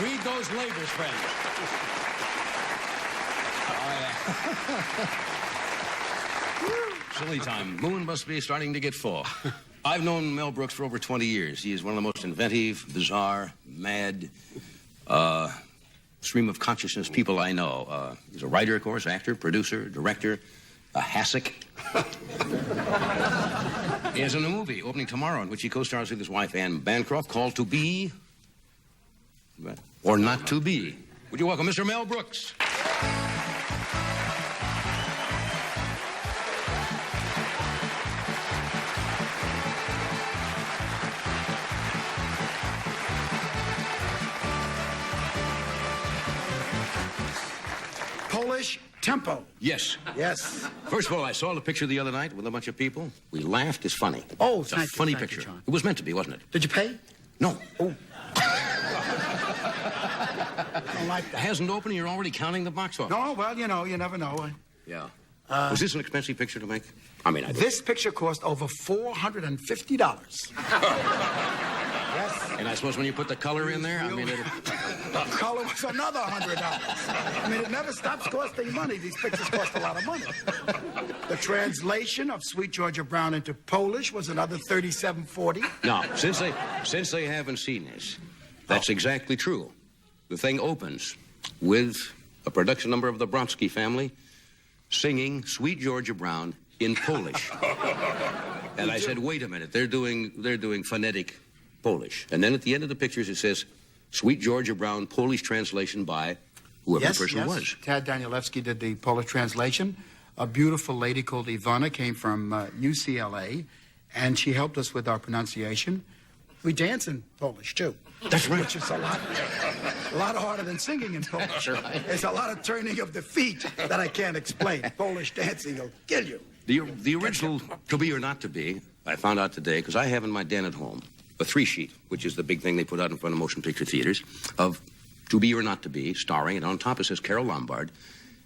Read those labels, friend. Silly time. Moon must be starting to get full. I've known Mel Brooks for over 20 years. He is one of the most inventive, bizarre, mad, stream of consciousness people I know. He's a writer, of course, actor, producer, director, a hassock. He has a new movie opening tomorrow in which he co-stars with his wife, Anne Bancroft, called To Be or Not to Be. Would you welcome Mr. Mel Brooks? Polish tempo. Yes. Yes. First of all, I saw the picture the other night with a bunch of people. We laughed. It's funny. Oh, it's a funny picture. John. It was meant to be, wasn't it? Did you pay? No. Oh. I don't like It that. hasn't opened, you're already counting the box office. No, well, you know, you never know. Yeah. Was this an expensive picture to make? I mean, This picture cost over $450. Yes. And I suppose when you put the color in there, I mean, The color was another $100. I mean, it never stops costing money. These pictures cost a lot of money. The translation of Sweet Georgia Brown into Polish was another $37.40. No, since they haven't seen this, that's exactly true. The thing opens with a production number of the Bronsky family singing Sweet Georgia Brown in Polish. And I said, wait a minute, they're doing phonetic Polish. And then at the end of the pictures it says, Sweet Georgia Brown, Polish translation by whoever the person was. Tad Danielewski did the Polish translation. A beautiful lady called Ivana came from UCLA, and she helped us with our pronunciation. We dance in Polish, too. That's right. Which is a lot harder than singing in Polish. Right. There's a lot of turning of the feet that I can't explain. Polish dancing will kill you. The original To Be or Not to Be, I found out today, because I have in my den at home a 3-sheet, which is the big thing they put out in front of motion picture theaters, of To Be or Not to Be, starring, and on top it says Carole Lombard,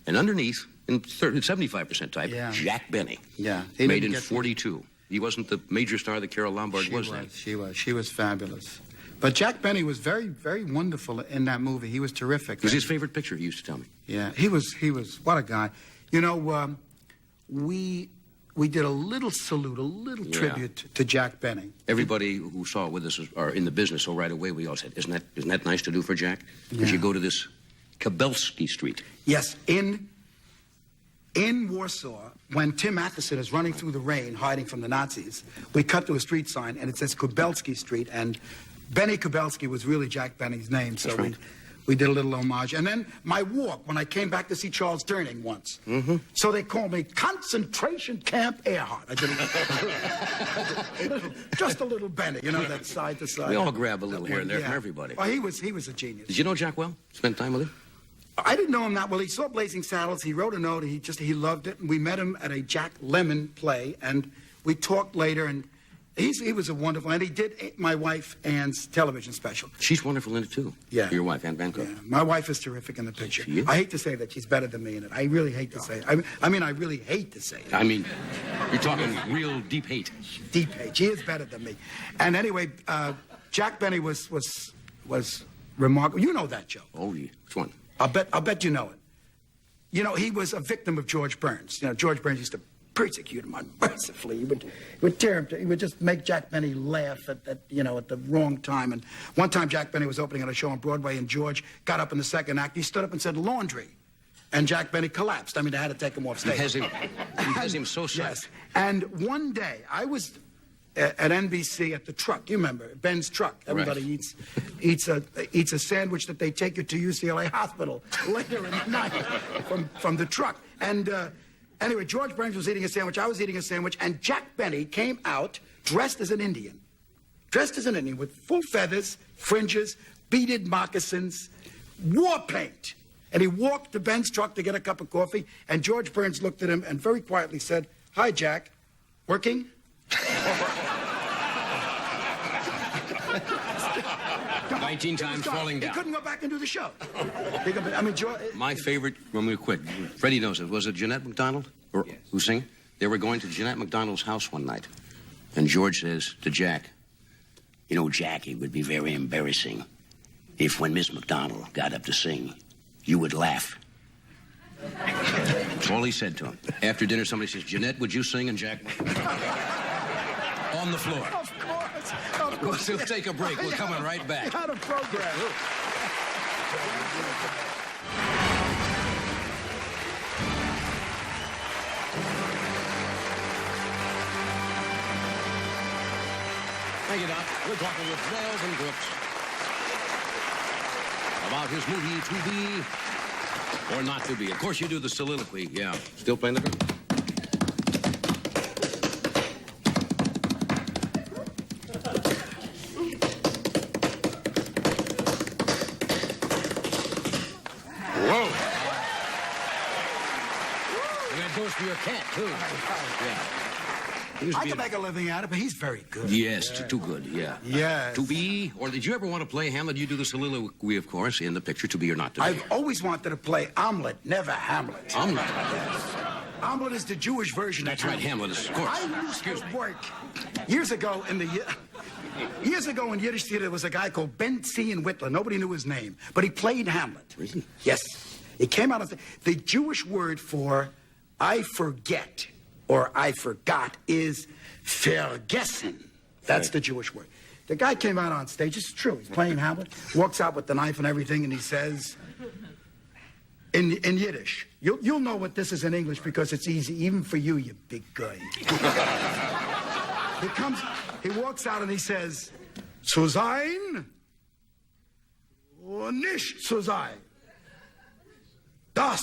and underneath, in 75% type, Jack Benny. Yeah. Made in 42. He wasn't the major star that Carole Lombard was then. She was fabulous. But Jack Benny was very, very wonderful in that movie. He was terrific. It was his favorite picture, he used to tell me. Yeah, he was, what a guy. You know, we did a little salute, a little tribute to Jack Benny. Everybody who saw it with us are in the business, so right away we all said, isn't that nice to do for Jack? Because you go to this Kabelski Street. Yes, in Warsaw, when Tim Matheson is running through the rain, hiding from the Nazis, we cut to a street sign, and it says Kubelski Street, and Benny Kubelski was really Jack Benny's name, so we did a little homage. And then my walk, when I came back to see Charles Durning once. Mm-hmm. So they called me Concentration Camp Earhart. I did just a little Benny, you know, that side to side. We all grab a little here and there from everybody. Well, he was a genius. Did you know Jack well? Spent time with him? I didn't know him that well. He saw Blazing Saddles. He wrote a note. He loved it. And we met him at a Jack Lemmon play, and we talked later. And he was a wonderful. And he did my wife Anne's television special. She's wonderful in it too. Yeah, your wife Anne Bancroft. Yeah, my wife is terrific in the picture. She is? I hate to say that she's better than me in it. I really hate to say it. I mean, I really hate to say it. I mean, you're talking real deep hate. Deep hate. She is better than me. And anyway, Jack Benny was remarkable. You know that joke. Oh, yeah. Which one? I'll bet you know it. You know, he was a victim of George Burns. You know, George Burns used to persecute him unmercifully. He would tear him. He would just make Jack Benny laugh at the wrong time. And one time Jack Benny was opening at a show on Broadway, and George got up in the second act. He stood up and said, "Laundry." And Jack Benny collapsed. I mean, they had to take him off stage. He has him so sad. Yes. And one day, I was at NBC at the truck. You remember, Ben's truck. Everybody eats a sandwich that they take you to UCLA Hospital later in the night from the truck. And anyway, George Burns was eating a sandwich. I was eating a sandwich. And Jack Benny came out dressed as an Indian. Dressed as an Indian with full feathers, fringes, beaded moccasins, war paint. And he walked to Ben's truck to get a cup of coffee. And George Burns looked at him and very quietly said, "Hi, Jack. Working?" 19 times falling down. He couldn't go back and do the show. My favorite, when we quit, Freddie knows it, was it Jeanette MacDonald who sang? They were going to Jeanette MacDonald's house one night. And George says to Jack, "You know, Jack, it would be very embarrassing if when Miss MacDonald got up to sing, you would laugh." That's all he said to him. After dinner, somebody says, "Jeanette, would you sing?" And Jack on the floor. Of course. We'll take a break. We're coming right back. Out of program. Thank you, Doc. We're talking with Wells and Brooks about his movie, To Be or Not To Be. Of course, you do the soliloquy. Yeah. Still playing the drum? Whoa. And that goes for your cat, too. Yeah. I can make a living at it, but he's very good. Yes, too good, yeah. Yes. To Be, or did you ever want to play Hamlet? You do the soliloquy, of course, in the picture, To Be or Not To Be. I've always wanted to play Omelet, never Hamlet. Omelet. Omelet is the Jewish version. That's right, Hamlet is, of course. I used to work years ago in Yiddish theater. There was a guy called Ben Whitler. Nobody knew his name, but he played Hamlet. Really? Yes. It came out of the Jewish word for I forget or I forgot is vergessen. That's the Jewish word. The guy came out on stage. It's true. He's playing Hamlet. Walks out with the knife and everything, and he says, in Yiddish, you'll know what this is in English because it's easy, even for you, you big guy. He walks out and he says, "Zu sein und nicht zu sein. Das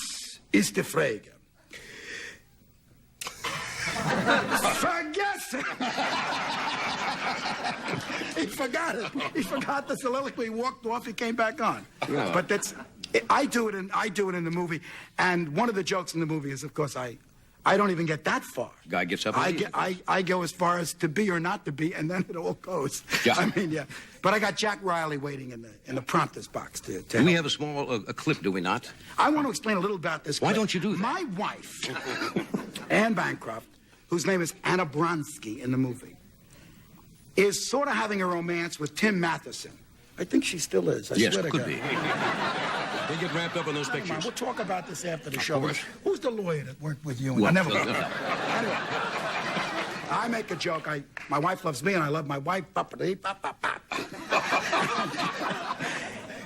ist die Frage." Vergessen! He forgot it. He forgot the soliloquy. He walked off. He came back on. Yeah. But I do it in the movie. And one of the jokes in the movie is, of course, I don't even get that far. Guy gets up and leaves. I go as far as to be or not to be, and then it all goes. Yeah. I mean, yeah. But I got Jack Riley waiting in the prompter's box to Do we have a small a clip, do we not? I want to explain a little about this. Why clip. don't you do that? My wife, Anne Bancroft, whose name is Anna Bronsky in the movie, is sort of having a romance with Tim Matheson. I think she still is. I Yes, swear to could God. be. They get wrapped up in those Never mind, pictures. we'll talk about this after the show. course. Who's the lawyer that worked with you? Well, I never. Anyway, I make a joke. My wife loves me, and I love my wife.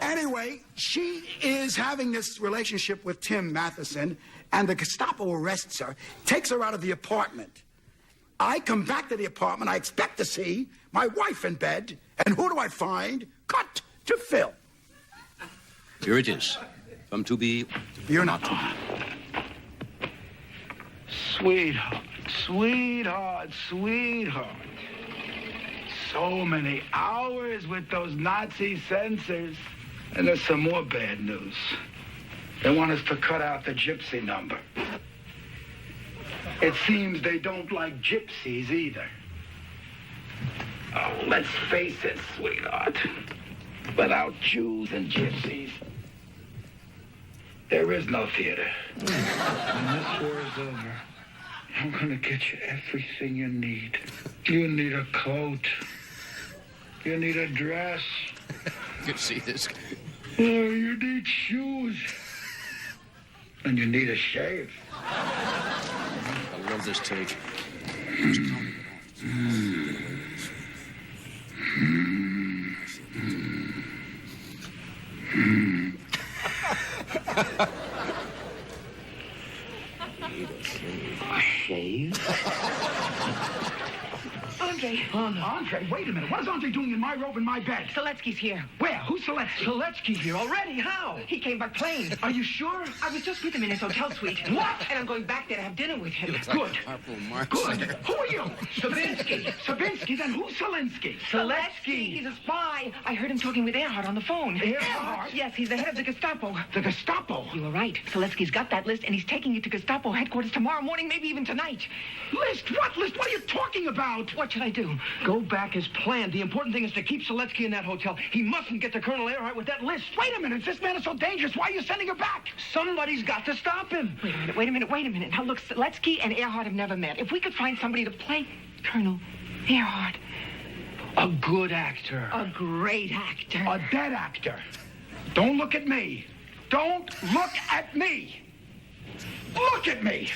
Anyway, she is having this relationship with Tim Matheson, and the Gestapo arrests her, takes her out of the apartment. I come back to the apartment. I expect to see my wife in bed, and who do I find? Cut to Phil. Here it is. From To Be You're not to be. Sweetheart, sweetheart, sweetheart. So many hours with those Nazi censors. And there's some more bad news. They want us to cut out the gypsy number. It seems they don't like gypsies either. Oh, let's face it, sweetheart. Without Jews and gypsies, there is no theater. When this war is over, I'm gonna get you everything you need. You need a coat. You need a dress. You can see this. Oh, you need shoes. And you need a shave. I love this tape. A shave? Andre. Andre, wait a minute. What is Andre doing in my robe in my bed? Seletsky's here. Where? Who's Seletsky? Seletsky's here already? How? He came by plane. Are you sure? I was just with him in his hotel suite. What? And I'm going back there to have dinner with him. Good. Harpo Marx. Good. Who are you? Sabinsky. Sabinsky? Then who's Zelensky? Seletsky. He's a spy. I heard him talking with Earhart on the phone. Earhart? Yes, he's the head of the Gestapo. The Gestapo. You were right. Seletsky's got that list, and he's taking it to Gestapo headquarters tomorrow morning, maybe even tonight. List? What list? What are you talking about? What should I do? Go back as planned. The important thing is to keep Seletsky in that hotel. He mustn't get to Colonel Earhart with that list. Wait a minute. This man is so dangerous. Why are you sending her back? Somebody's got to stop him. Wait a minute. Now, look, Seletsky and Earhart have never met. If we could find somebody to play Colonel Earhart. A good actor. A great actor. A dead actor. Don't look at me. Don't look at me. Look at me.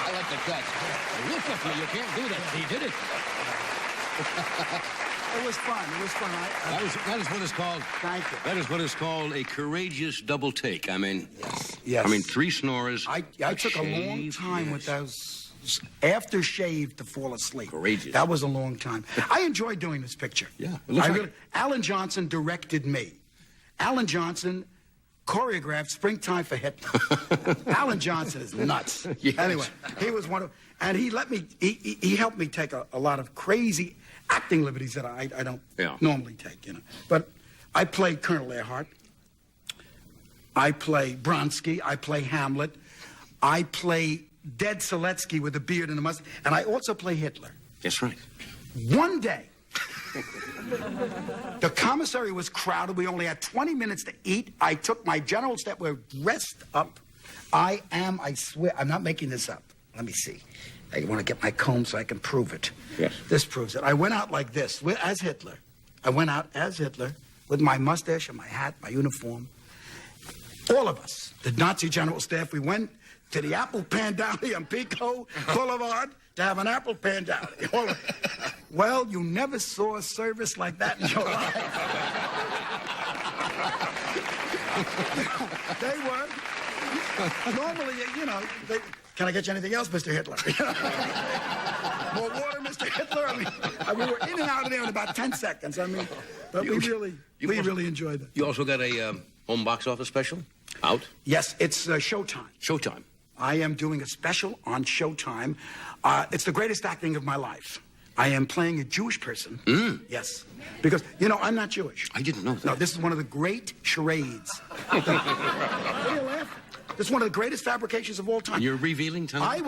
I like the cut. Look at me. You can't do that. He did it. It was fun. It was fun. That is what is called. Thank you. That is what is called a courageous double take. I mean, Yes. I mean, 3 snores. I took a long shave, time with yes. those after shave to fall asleep. Courageous. That was a long time. I enjoyed doing this picture. Yeah, it looks like- Alan Johnson directed me. Alan Johnson choreographed Springtime for Hitler. Alan Johnson is nuts. Yes. Anyway, he was one of, and he let me, he helped me take a lot of crazy acting liberties that I don't normally take, you know. But I played Colonel Earhart. I play Bronsky. I play Hamlet. I play dead Seletsky with a beard and a mustache. And I also play Hitler. That's right. One day, the commissary was crowded. We only had 20 minutes to eat. I took my generals that were dressed up. I swear, I'm not making this up. Let me see. I want to get my comb so I can prove it. Yes. This proves it. I went out like this, as Hitler. I went out as Hitler with my mustache and my hat, my uniform. All of us, the Nazi general staff, we went to the Apple Pandali on Pico Boulevard to have an apple pandali. Well, you never saw a service like that in your life. They were. Normally, you know, can I get you anything else, Mr. Hitler? More water, Mr. Hitler? I mean, we were in and out of there in about 10 seconds. I mean, but we really enjoyed it. You also got a home box office special out? Yes, it's Showtime. Showtime. I am doing a special on Showtime. It's the greatest acting of my life. I am playing a Jewish person. Yes. Because, you know, I'm not Jewish. I didn't know that. No, this is one of the great charades. What are you laughing? This is one of the greatest fabrications of all time. You're revealing tonight?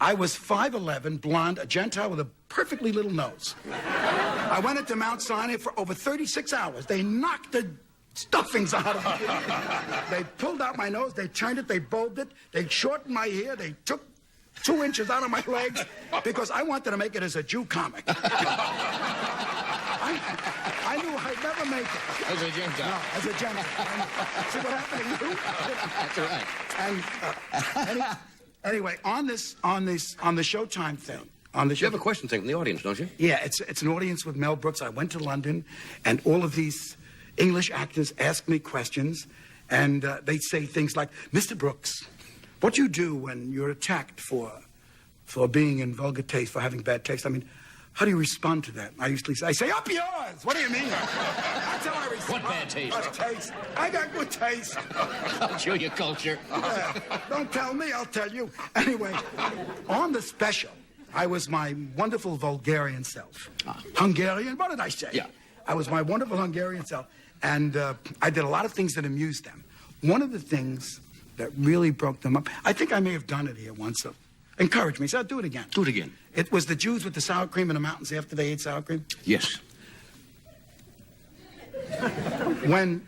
I was 5'11", blonde, a Gentile with a perfectly little nose. I went into Mount Sinai for over 36 hours. They knocked the stuffings out of me. They pulled out my nose, they turned it, they bulbed it, they shortened my hair, they took 2 inches out of my legs because I wanted to make it as a Jew comic. I knew I'd never make it. As a Gentile. No, as a Gentile. See what happened to you? That's right. And anyway, on the Showtime thing, You have a question thing from the audience, don't you? Yeah, it's an audience with Mel Brooks. I went to London, and all of these English actors ask me questions, and they say things like, Mr. Brooks, what do you do when you're attacked for being in vulgar taste, for having bad taste? I mean, how do you respond to that? I say, up yours! What do you mean? That's how I respond. What bad taste? What taste? I got good taste. I'll show you culture. Don't tell me, I'll tell you. Anyway, on the special, I was my wonderful Bulgarian self. Hungarian? What did I say? Yeah. I was my wonderful Hungarian self. And I did a lot of things that amused them. One of the things that really broke them up, I think I may have done it here once, so encourage me, so I'll do it again. Do it again. It was the Jews with the sour cream in the mountains after they ate sour cream. Yes. When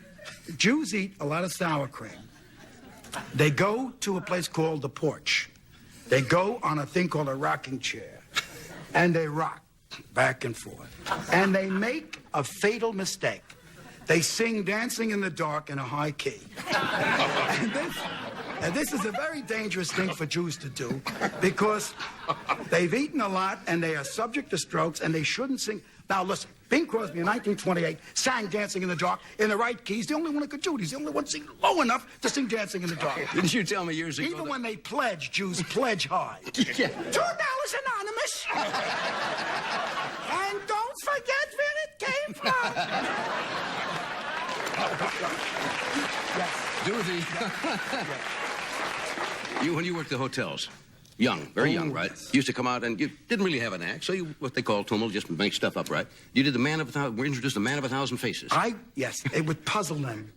Jews eat a lot of sour cream, they go to a place called the porch. They go on a thing called a rocking chair, and they rock back and forth. And they make a fatal mistake. They sing Dancing in the Dark in a high key. And this is a very dangerous thing for Jews to do because they've eaten a lot and they are subject to strokes and they shouldn't sing. Now, listen, Bing Crosby in 1928 sang Dancing in the Dark in the right key. He's the only one who could do it. He's the only one singing low enough to sing Dancing in the Dark. Didn't you tell me years ago? Even when they pledge, Jews pledge high. Yeah. $2 anonymous. And don't forget where it came from. Yes. Do the... You, when you worked the hotels, young, very young, right? Yes. You used to come out and you didn't really have an act, so you, what they call Tummel, just make stuff up, right? You did the man of a thousand, we introduced the man of 1,000 faces. Yes, it would puzzle them.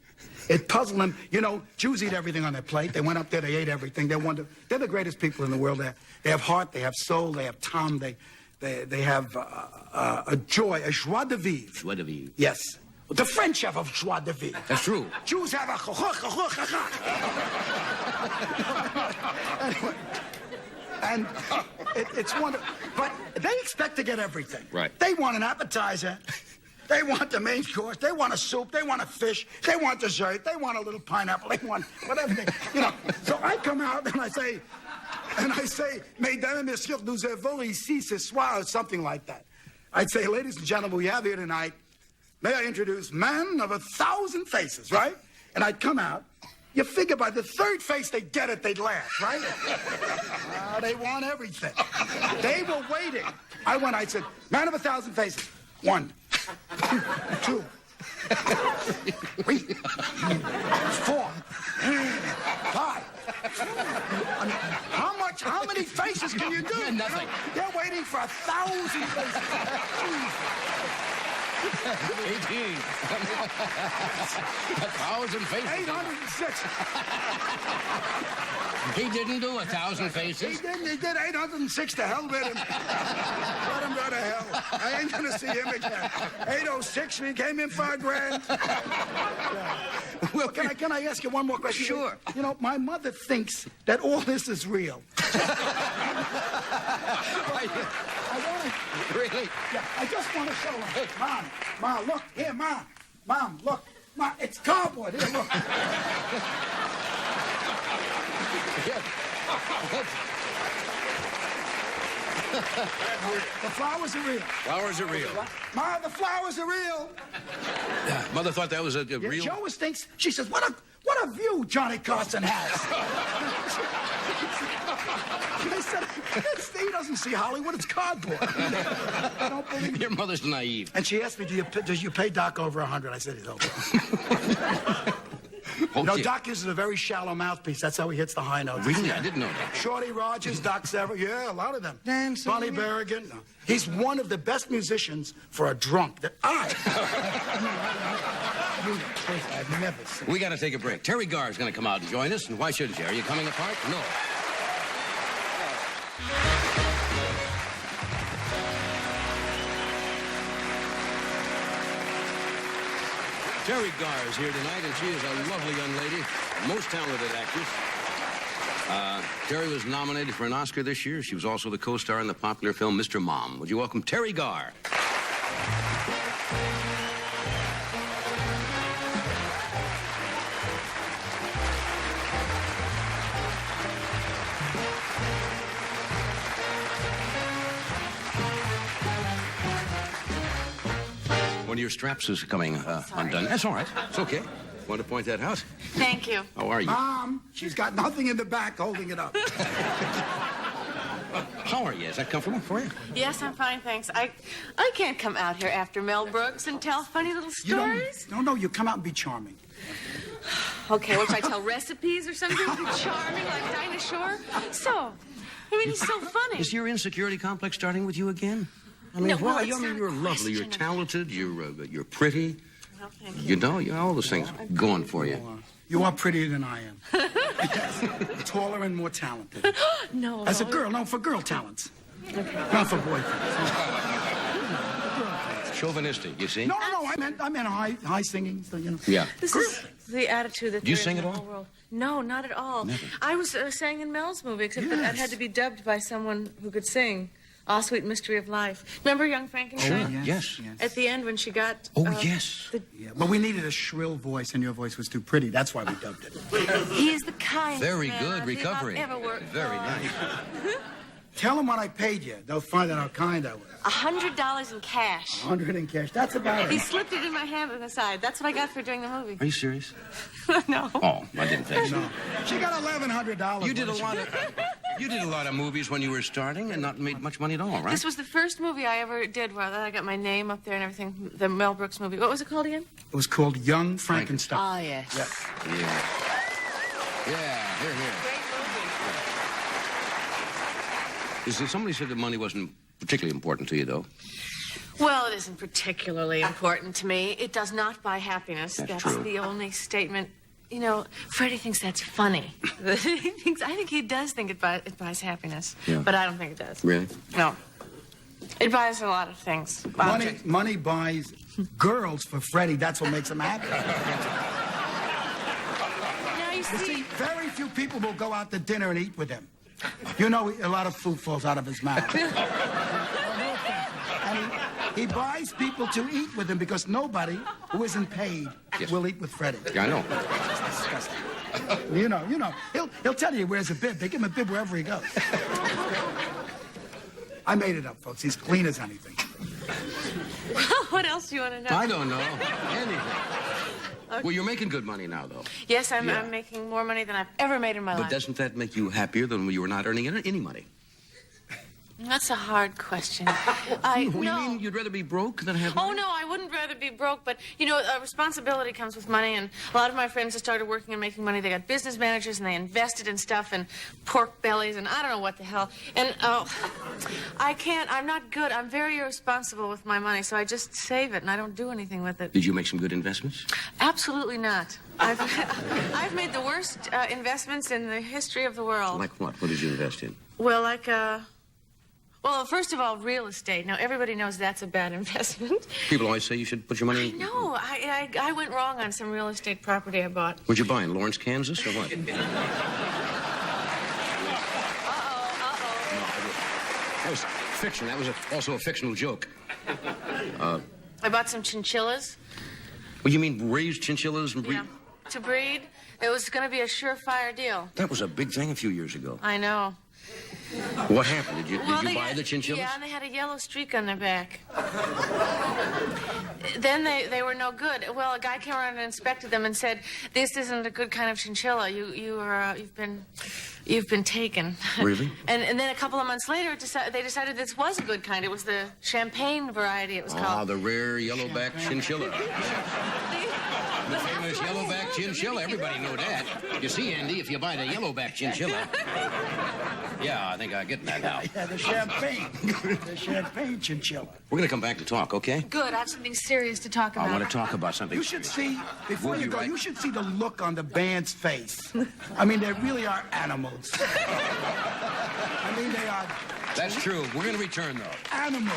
It puzzled them. You know, Jews eat everything on their plate. They went up there, they ate everything. They're the greatest people in the world. They have heart, they have soul, they have time, they have a joy, a joie de vivre. Joie de vivre. Yes. The French have a joie de vivre. That's true. Jews have a anyway, and it's wonderful. But they expect to get everything. Right. They want an appetizer. They want the main course. They want a soup. They want a fish. They want dessert. They want a little pineapple. They want whatever they, you know. So I come out and I say, Mesdames et Messieurs, nous avons ici ce soir, or something like that. I'd say, ladies and gentlemen, we have here tonight, may I introduce Man of 1,000 Faces, right? And I'd come out. You figure by the third face they'd get it, they'd laugh, right? They want everything. They were waiting. I'd said, Man of 1,000 Faces. 1, 2, 3, 4, 5. I mean, how many faces can you do? Nothing. They're waiting for 1,000 faces. 18. 1,000 faces. 806. He didn't do 1,000 faces. He did 806 to hell with him. Let him go to hell. I ain't gonna see him again. 806 and he came in for $1,000. Yeah. Well, can I ask you one more question? Sure. You know, my mother thinks that all this is real. Really? Yeah, I just want to show her. Mom, look. Here, Mom, look. Mom, it's cardboard. Here, look. The flowers are real. Flowers are real. Ma, the flowers are real. Yeah. Mother thought that was a Yeah, real... she always thinks, she says, what a view Johnny Carson has. I said, he doesn't see Hollywood, it's cardboard. I don't believe it. Your mother's naive. And she asked me, do you pay Doc over 100? I said, he's over. Oh, No, dear. Doc uses a very shallow mouthpiece. That's how he hits the high notes. Really? I didn't know that. Shorty Rogers, Doc Severo, yeah, a lot of them. Dan Bonnie Severo. Berrigan. No. He's one of the best musicians for a drunk that I've never seen. We got to take a break. Terry Garr's going to come out and join us, and why shouldn't you? Are you coming apart? No. Terry Garr is here tonight, and she is a lovely young lady, most talented actress. Terry was nominated for an Oscar this year. She was also the co-star in the popular film Mr. Mom. Would you welcome Terry Garr? One of your straps is coming undone. That's all right. It's okay. Want to point that out? Thank you. How are you? Mom, she's got nothing in the back holding it up. How are you? Is that comfortable for you? Yes, I'm fine, thanks. I can't come out here after Mel Brooks and tell funny little stories. No, you come out and be charming. Okay, what should I tell? Recipes or something? Charming, like Dinah Shore? So, I mean, he's so funny. Is your insecurity complex starting with you again? I mean, No, well, why? it's not a You're lovely. You're question of- talented. You're pretty. Well, thank you. You know all those things going for you. You are prettier than I am. Yes. Taller and more talented. No. As a girl, no, for girl talents. Not for boyfriends. Chauvinistic, you see? No, I meant high singing, so, you know. Yeah. This is the attitude that Do you there is sing in at the all? whole world. No, not at all. Never. I was sang in Mel's movie, except that I Yes. had to be dubbed by someone who could sing. All Sweet Mystery of Life. Remember Young Frankenstein? Yes. At the end when she got... Oh, yes. Yeah, but we needed a shrill voice, and your voice was too pretty. That's why we dubbed it. He is the kindest Very man good I've recovery. ever worked Very for. nice. Tell them what I paid you. They'll find out how kind I was. $100 in cash. 100 in cash. That's about He it. slipped it in my hand on the side. That's what I got for doing the movie. Are you serious? No. Oh, I didn't think so. No. She got $1,100. You did a lot of movies when you were starting and not made much money at all, right? This was the first movie I ever did where I got my name up there and everything. The Mel Brooks movie. What was it called again? It was called Young Frankenstein. Ah, yes. Yeah. Yeah, here. Great movie. Somebody said that money wasn't particularly important to you, though. Well, it isn't particularly important to me. It does not buy happiness. That's That's true. the only statement You know, Freddie thinks that's funny. I think he does think it buys happiness. Yeah. But I don't think it does. Really? No. It buys a lot of things. Money buys girls for Freddie. That's what makes him happy. Now, you You see, see... very few people will go out to dinner and eat with him. You know, a lot of food falls out of his mouth. And he buys people to eat with him because nobody who isn't paid will eat with Freddie. Yeah, I know. It's disgusting. You know. He'll tell you he wears a bib. They give him a bib wherever he goes. I made it up, folks. He's clean as anything. What else do you want to know? I don't know. Anything. Okay. Well, you're making good money now, though. Yes, I'm making more money than I've ever made in my life. But doesn't that make you happier than when you were not earning any money? That's a hard question. What do you mean you'd rather be broke than have money? Oh, no, I wouldn't rather be broke, but, you know, responsibility comes with money, and a lot of my friends have started working and making money. They got business managers, and they invested in stuff, and pork bellies, and I don't know what the hell. And, I'm not good. I'm very irresponsible with my money, so I just save it, and I don't do anything with it. Did you make some good investments? Absolutely not. I've made the worst investments in the history of the world. Like what? What did you invest in? Well, well, first of all, real estate. Now, everybody knows that's a bad investment. People always say you should put your money in... No, I went wrong on some real estate property I bought. What'd you buy, in Lawrence, Kansas, or what? That was fiction. That was also a fictional joke. I bought some chinchillas. Well, you mean raised chinchillas and breed? Yeah, to breed. It was going to be a surefire deal. That was a big thing a few years ago. I know. What happened? Did you They buy had- the chinchillas? Yeah, and they had a yellow streak on their back. Then they were no good. Well, a guy came around and inspected them and said, "This isn't a good kind of chinchilla. You've been taken." Really? And then a couple of months later, they decided this was a good kind. It was the champagne variety. It was Ah, called. the rare yellowback chinchilla. The famous yellowback chinchilla. Everybody know that. You see, Andy, if you buy the yellowback chinchilla... Yeah, I think I get that now. Yeah, the champagne. The champagne chinchilla. We're going to come back and talk, okay? Good. I have something serious to talk about. I want to talk about something. You should see, before Would you you go, like- you should see the look on the band's face. I mean, they really are animals. I mean, they are That's true. We're going to return, though. animals.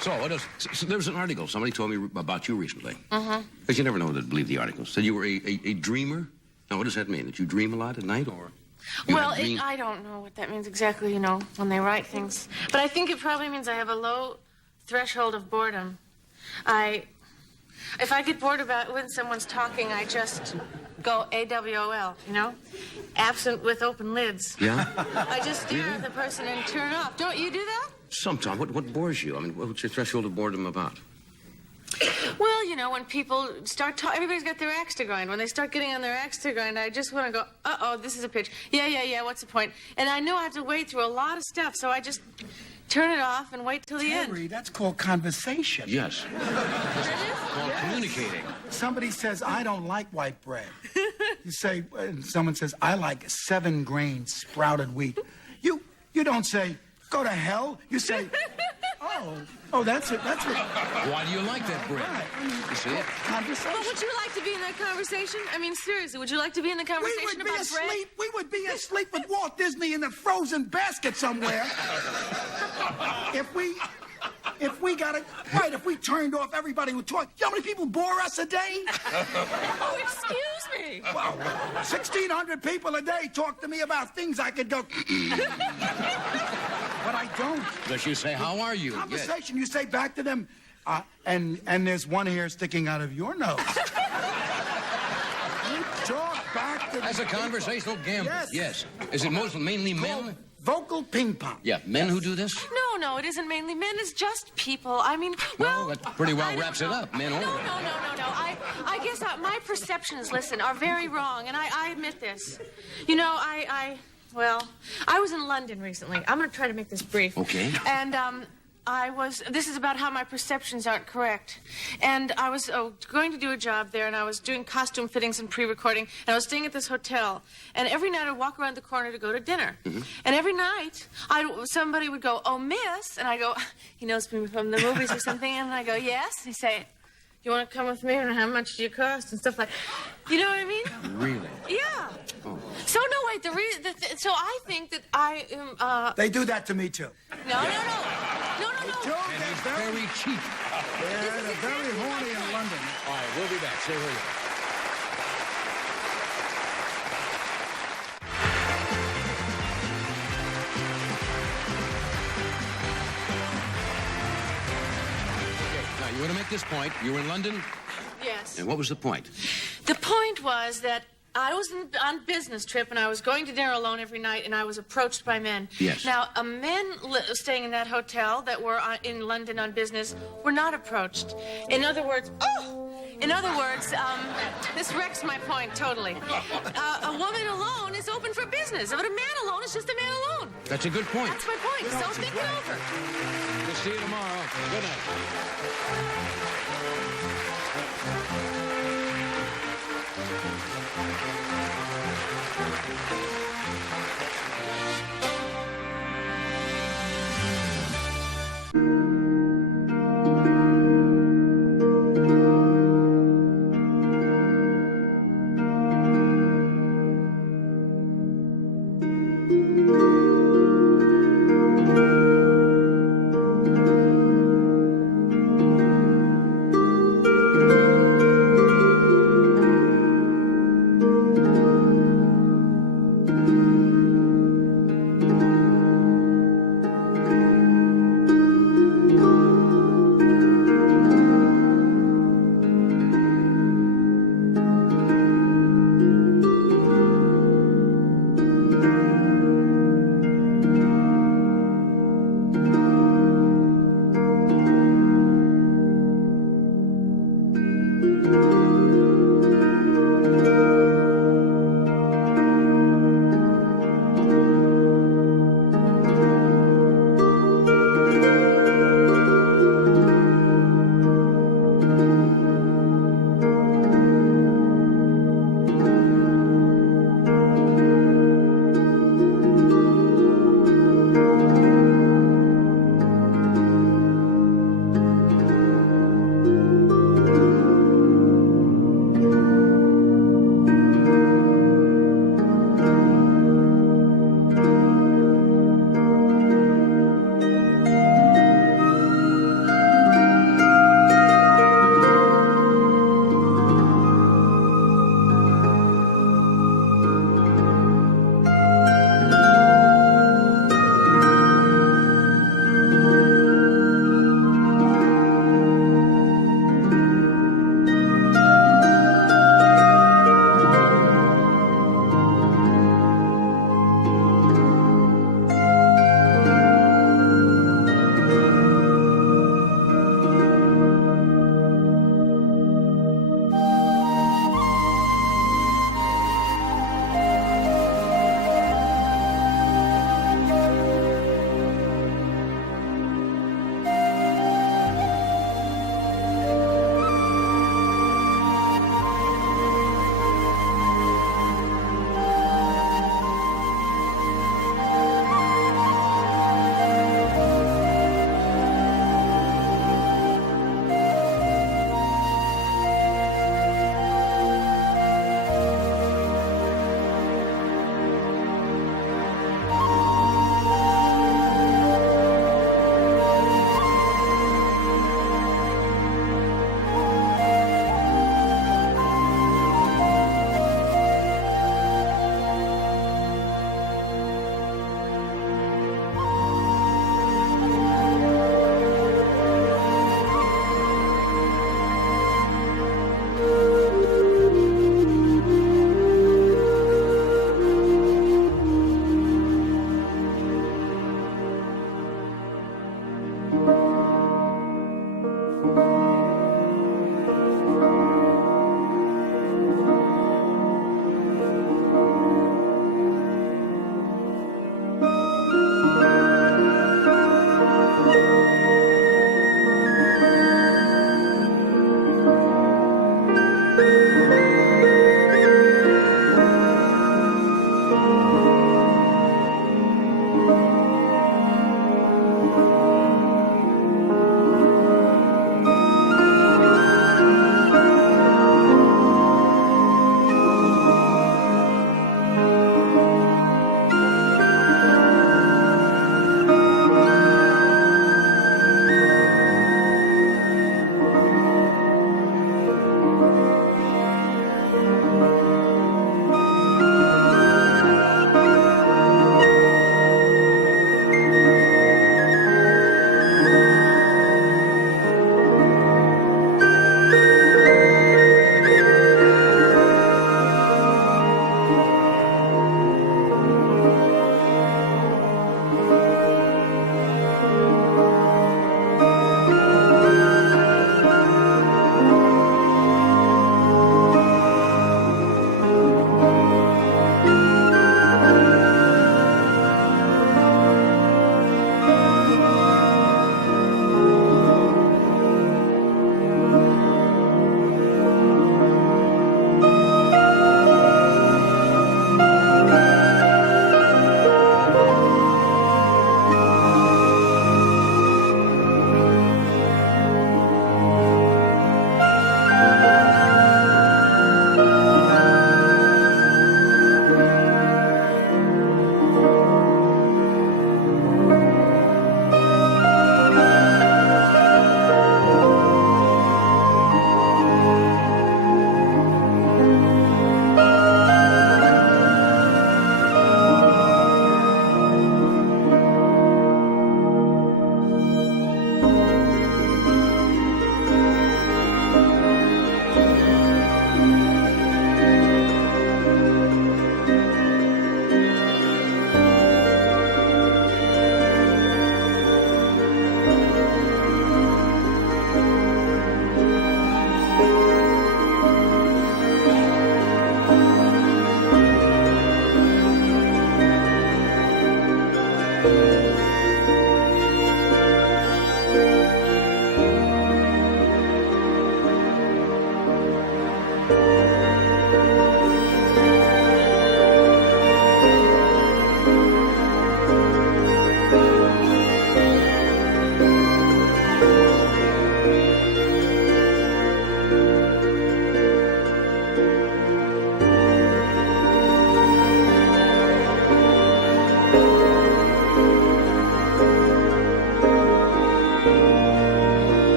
So there was an article somebody told me about you recently. Because you never know to believe the article. Said you were a dreamer. Now, what does that mean? That you dream a lot at night, or? Well, I don't know what that means exactly, you know, when they write things. But I think it probably means I have a low threshold of boredom. If I get bored about when someone's talking, I just go AWOL, you know? Absent with open lids. Yeah? I just stare at the person and turn off. Don't you do that? Sometimes. What bores you? I mean, what's your threshold of boredom about? Well, you know, when people start talking, everybody's got their axe to grind. When they start getting on their axe to grind, I just want to go, uh-oh, this is a pitch. Yeah, what's the point? And I know I have to wait through a lot of stuff, so I just turn it off and wait till the end. Terry, that's called conversation. Yes. That's called communicating. Somebody says, I don't like white bread. You say, someone says, I like 7-grain sprouted wheat. You don't say, go to hell. You say, oh, that's it. Why do you like that bread? Right. You see it? Conversation. But would you like to be in that conversation? I mean, seriously, would you like to be in the conversation about bread? We would be asleep with Walt Disney in a frozen basket somewhere. If we got it right, if we turned off everybody who talked. You know how many people bore us a day? Oh, excuse me. Well, 1,600 people a day talk to me about things I could go. But I don't. Does you say, how are you? Conversation, you say back to them, and there's one hair sticking out of your nose. You talk back to them. That's a conversational gamble. Yes. Is it mainly men? Vocal ping pong. Yeah, men who do this? No, it isn't mainly men. It's just people. I mean, well... that pretty well I don't wraps it know. up. Men only. No. I guess my perceptions, listen, are very wrong, and I admit this. You know, I was in London recently. I'm going to try to make this brief. Okay. And This is about how my perceptions aren't correct. And I was going to do a job there, and I was doing costume fittings and pre-recording, and I was staying at this hotel. And every night I'd walk around the corner to go to dinner. And every night, somebody would go, "Oh, miss," and I go, he knows me from the movies or something, and I go, "Yes," and he'd say, "You want to come with me, and how much do you cost?" and stuff like, you know what I mean? Really? Yeah. Oh. So no, wait. So I think that I am. They do that to me too. No. Joe, And he's very cheap. they're very horny in London. All right, we'll be back. Stay where you are. Now, you want to make this point. You were in London, Yes. and what was the point? The point was that I was on business trip, and I was going to dinner alone every night, and I was approached by men. Yes. Now, men staying in that hotel that were in London on business were not approached. In other words, this wrecks my point totally. A woman alone is open for business. But a man alone is just a man alone. That's a good point. That's my point. So think it over. We'll see you tomorrow. Good night.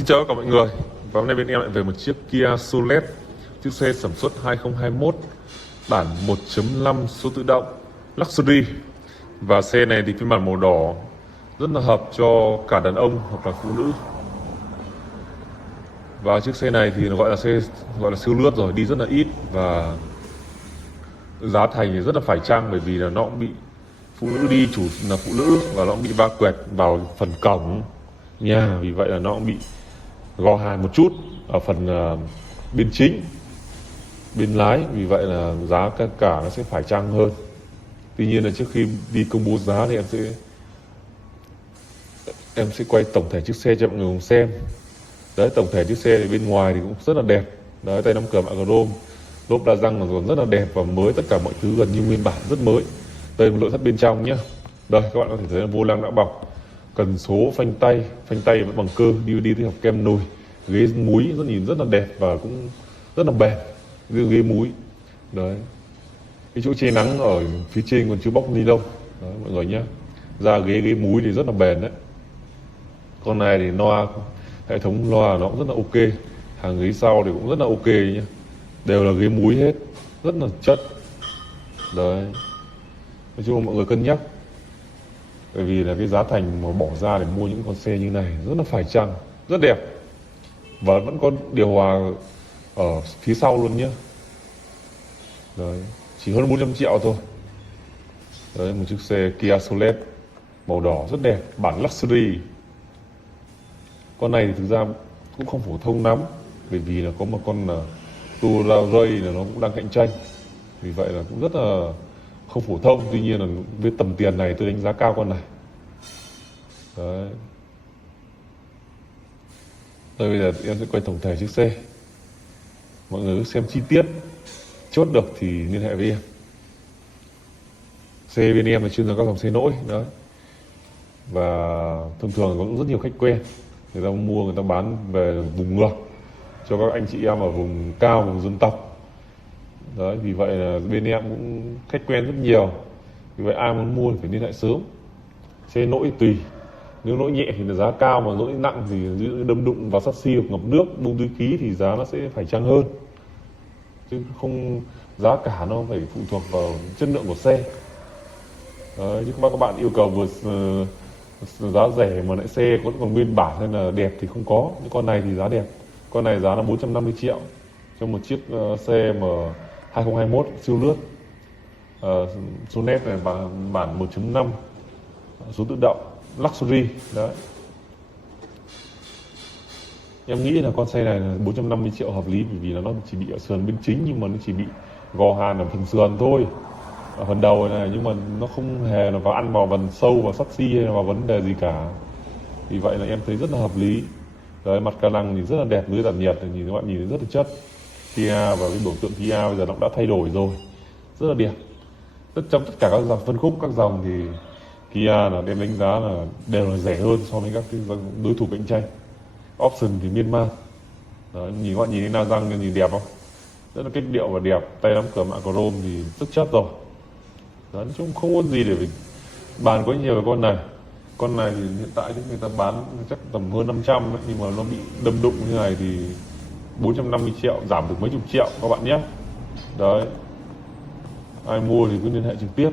Xin chào tất cả mọi người. Và hôm nay bên em lại về một chiếc Kia Solet, chiếc xe sản xuất 2021, bản 1.5 số tự động Luxury. Và xe này thì phiên bản màu đỏ rất là hợp cho cả đàn ông hoặc là phụ nữ. Và chiếc xe này thì nó gọi là siêu lướt rồi, đi rất là ít và giá thành thì rất là phải chăng, bởi vì là nó cũng bị phụ nữ đi, chủ là phụ nữ và nó cũng bị va quẹt vào phần cổng nha. Vì vậy là nó cũng bị gò hàn một chút ở phần bên chính, bên lái. Vì vậy là giá cả nó sẽ phải chăng hơn. Tuy nhiên là trước khi đi công bố giá thì em sẽ quay tổng thể chiếc xe cho mọi người cùng xem. Đấy, tổng thể chiếc xe thì bên ngoài thì cũng rất là đẹp. Đấy, tay nắm cửa mạ chrome, lốp đa răng còn rất là đẹp và mới, tất cả mọi thứ gần như nguyên bản, rất mới. Đây là nội thất bên trong nhé. Đây các bạn có thể thấy là vô lăng đã bọc, cần số, phanh tay vẫn bằng cơ, DVD thì học kem nồi, ghế múi nhìn rất là đẹp và cũng rất là bền, ghế múi. Đấy, cái chỗ che nắng ở phía trên còn chưa bóc ni lông. Đấy mọi người nhé, ra ghế múi thì rất là bền đấy. Con này thì loa, hệ thống loa nó cũng rất là ok, hàng ghế sau thì cũng rất là ok nhé, đều là ghế múi hết, rất là chất. Đấy, nói chung là mọi người cân nhắc, bởi vì là cái giá thành mà bỏ ra để mua những con xe như này rất là phải chăng, rất đẹp và vẫn có điều hòa ở phía sau luôn nhé. Đấy, chỉ hơn 400 triệu thôi. Đấy, một chiếc xe Kia Solet màu đỏ rất đẹp, bản Luxury. Con này thì thực ra cũng không phổ thông lắm, bởi vì là có một con là Ray là nó cũng đang cạnh tranh, vì vậy là cũng rất là không phổ thông. Tuy nhiên là với tầm tiền này tôi đánh giá cao con này. Đấy, đây bây giờ em sẽ quay tổng thể chiếc xe, mọi người cứ xem chi tiết, chốt được thì liên hệ với em. Xe bên em là chuyên ra các dòng xe nỗi đó, và thông thường có rất nhiều khách quen, người ta mua, người ta bán về vùng ngược cho các anh chị em ở vùng cao, vùng dân tộc. Đấy, vì vậy là bên em cũng khách quen rất nhiều, vì vậy ai muốn mua thì phải liên hệ sớm. Xe nỗi tùy, nếu lỗi nhẹ thì là giá cao, mà lỗi nặng thì đâm đụng vào sắt xi hoặc ngập nước, bung túi khí thì giá nó sẽ phải chăng hơn, chứ không, giá cả nó phải phụ thuộc vào chất lượng của xe. Đấy, chứ các bạn yêu cầu vừa giá rẻ mà lại xe vẫn còn nguyên bản hay là đẹp thì không có. Những con này thì giá đẹp, con này giá là 450 triệu cho một chiếc xe mà 2021 siêu lướt Solet này, bản 1.5 số tự động Luxury. Đấy, em nghĩ là con xe này là 450 triệu hợp lý, bởi vì là nó chỉ bị ở sườn bên chính, nhưng mà nó chỉ bị gò hàn ở phần sườn thôi, ở phần đầu này, nhưng mà nó không hề là ăn vào phần sâu vào sắt xi hay là vào vấn đề gì cả. Vì vậy là em thấy rất là hợp lý. Đấy, mặt ca lăng thì rất là đẹp, dưới tản nhiệt thì nhìn các bạn nhìn thấy rất là chất. Kia và cái biểu tượng Kia bây giờ nó cũng đã thay đổi rồi, rất là đẹp. Trong tất cả các dòng phân khúc, các dòng thì Kia là đem đánh giá là đều là rẻ hơn so với các cái đối thủ cạnh tranh. Option thì miên man. Đấy, nhìn các bạn nhìn thấy na răng nhìn đẹp không, rất là cách điệu và đẹp. Tay nắm cửa mạ chrome thì rất chất rồi. Đấy, nói chung không có gì để bàn có nhiều về con này. Con này thì hiện tại thì người ta bán chắc tầm hơn 500 ấy, nhưng mà nó bị đâm đụng như này thì 450 triệu, giảm được mấy chục triệu các bạn nhé. Đấy, ai mua thì cứ liên hệ trực tiếp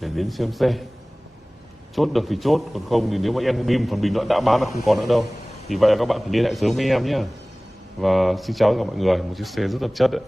để đến xem xe. Chốt được thì chốt, còn không thì nếu mà em bim phần bình luận đã bán là không còn nữa đâu. Vì vậy là các bạn phải liên hệ sớm với em nhé. Và xin chào tất cả mọi người, một chiếc xe rất là chất đấy.